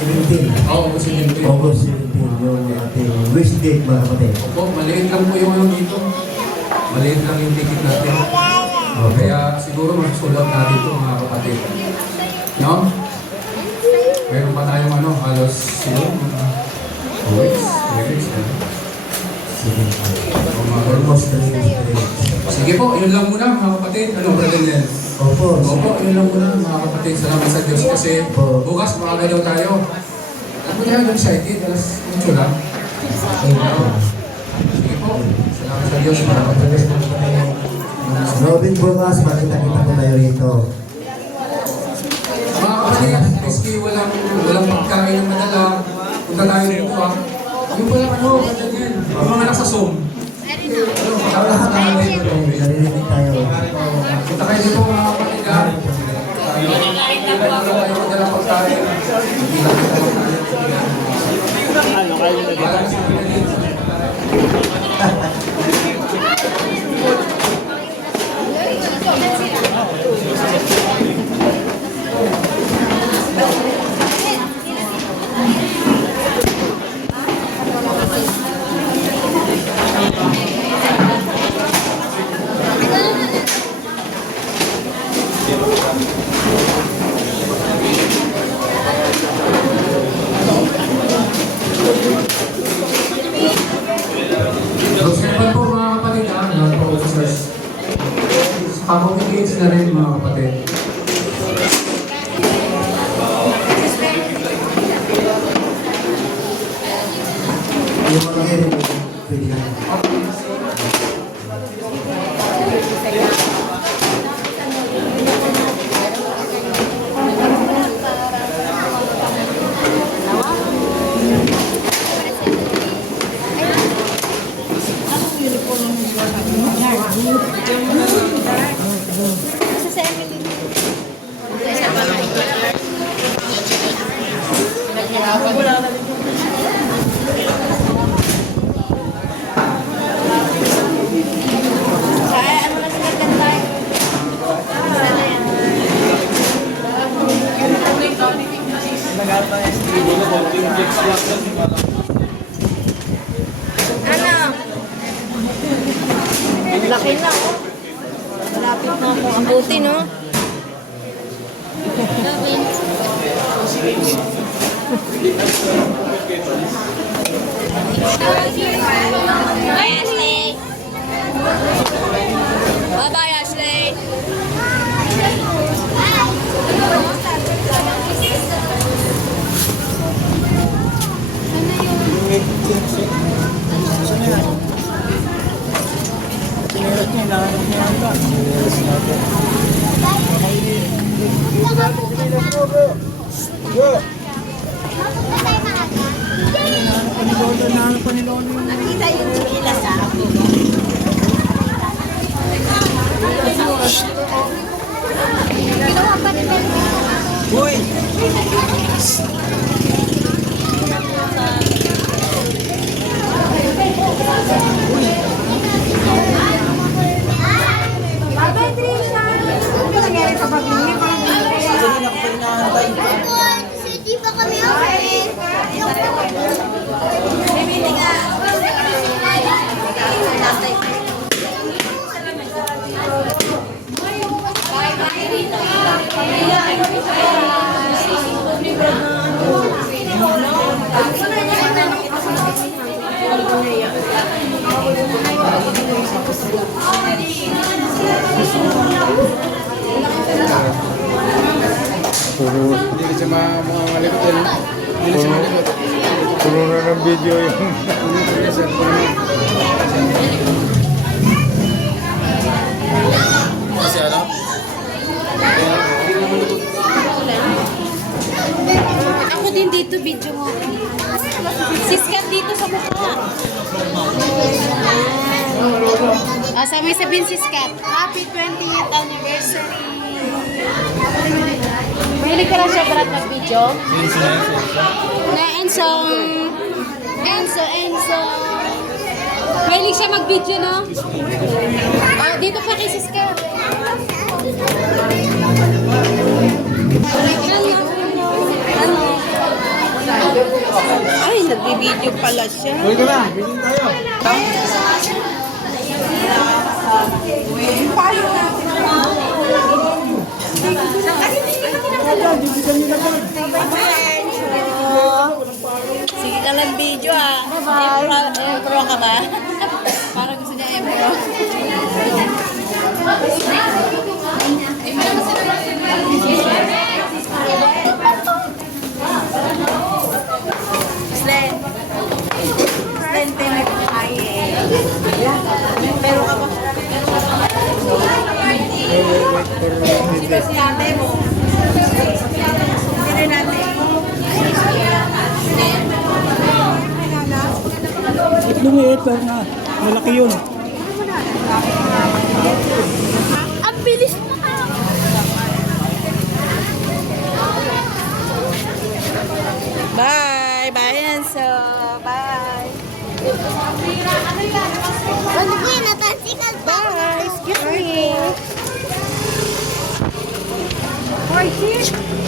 17. Oo, August 17. August 17 yung ating wish date mga kapatid. Opo, maliit lang po yung ano dito. Maliit lang yung ticket natin. Kaya siguro masusulat natin ito mga kapatid. No? Meron pa tayong ano, halos siguro weeks. Almost 3 days. Sige po, yun lang muna mga kapatid. Ano, Brother Nel? Opo. Opo, yun lang muna mga kapatid. Salamat sa Diyos kasi bukas maaga daw tayo. Ako na yung excited, alas mucho lang. Sige po, salamat sa Diyos mga kapatid. Robin bukas, makita-kita ko tayo rito. Mga kapatid, miski walang pagkain ng madala, punta tayo dito yung pala ano, Brother Nel, yung mga nasa Zoom. Ang lahat ng narinig tayo. Punta kayo dito mga kapatid ha. Tayo madala pagkain. Ano kayo Observan po mga kapatid ha, mga officers. Communicates na rin mga kapatid. Yung mga hearing, pwede na. Laki na, oh. Malapit na ako. Ang buti, no? Bye, Ashley! Bye-bye, Ashley! Nakita yung chikilas, ha? Ginawa pa rin yan. Uy! Bye-bye, Trisha! Ano nangyari sa pag-ibig? Kanina ko pa rin nakahantay. Hindi pa kami okay. Hindi kasi malikot yan. Hindi kasi malikot. Puno na ng video yung kasi ano? Ako din dito, video mo. Siskat dito sa mukha. Sa may sabihin siskat. Happy 20th anniversary. Mahilig ka lang siya barat mag-video? Na Enzo. Mahilig siya mag-video, no? Dito pa kay siskat. Ano? Nagbibideo pala siya. Tuloy ka na, bilhin tayo. Sige ka lang video ah. Bye-bye. Pro ka ba? Parang gusto niya Empro. Slen. Slen, tinig. Ay, pero ka ba? Sino si ate mo? Sino natin? Lumiit pero na malaki yun. Ang bilis mo ka. Bye! Bye, Enzo! Bye! Ano ko yun? Natansikan pa. Bye! Excuse me! Or here.